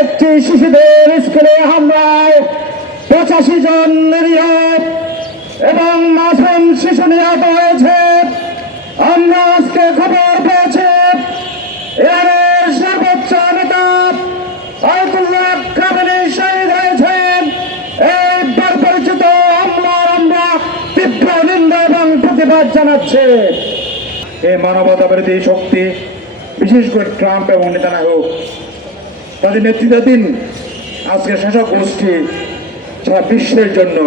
একটি শিশুদের স্কুলে হামলায় 85 জন নিহত এবং মাসুম শিশু নিহত হয়েছে। আমরা আজকে খবর পেয়েছি ইরানের সর্বোচ্চ নেতা আয়াতুল্লাহ খামেনি শহীদ হয়েছেন। এই পরিচিত হামলার আমরা তীব্র নিন্দা এবং প্রতিবাদ জানাচ্ছি। এই মানবতা বিরোধী শক্তি, বিশেষ করে ট্রাম্প এবং নেতানিয়াহু তাদের নেতৃত্বাধীন আজকে শাসক গোষ্ঠী সারা বিশ্বের জন্য,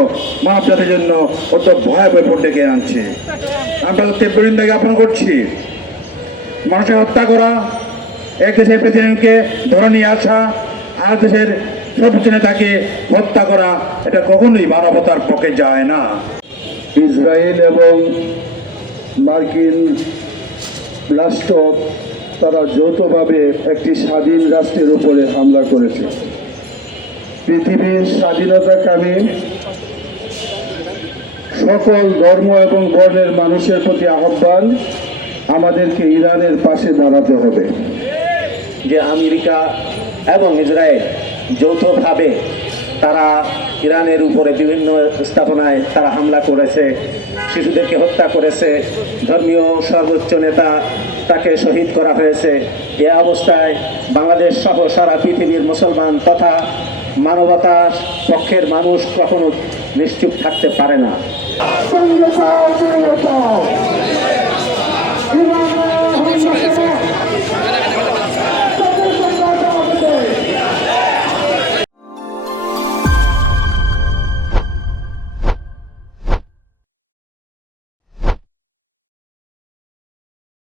মানব জাতির জন্য অত ভয়াবহ বিপদ ডেকে আনছে। আমরা তীব্র নিন্দা জ্ঞাপন করছি। মানুষের হত্যা করা, এক দেশের প্রেসিডেন্টকে ধরে নিয়ে আসা, আর দেশের সর্বোচ্চ নেতাকে হত্যা করা, এটা কখনোই মানবতার পক্ষে যায় না। ইসরায়েল এবং মার্কিন রাষ্ট্র তারা যৌথভাবে একটি স্বাধীন রাষ্ট্রের উপরে হামলা করেছে। পৃথিবীর স্বাধীনতাকামী সকল ধর্ম এবং বর্ণের মানুষের প্রতি আহ্বান, আমাদেরকে ইরানের পাশে দাঁড়াতে হবে। যে আমেরিকা এবং ইসরায়েল যৌথভাবে তারা ইরানের উপরে বিভিন্ন স্থাপনায় তারা হামলা করেছে, শিশুদেরকে হত্যা করেছে, ধর্মীয় সর্বোচ্চ নেতা তাকে শহীদ করা হয়েছে। এ অবস্থায় বাংলাদেশ সহ সারা পৃথিবীর মুসলমান তথা মানবতার পক্ষের মানুষ কখনো নিশ্চুপ থাকতে পারে না।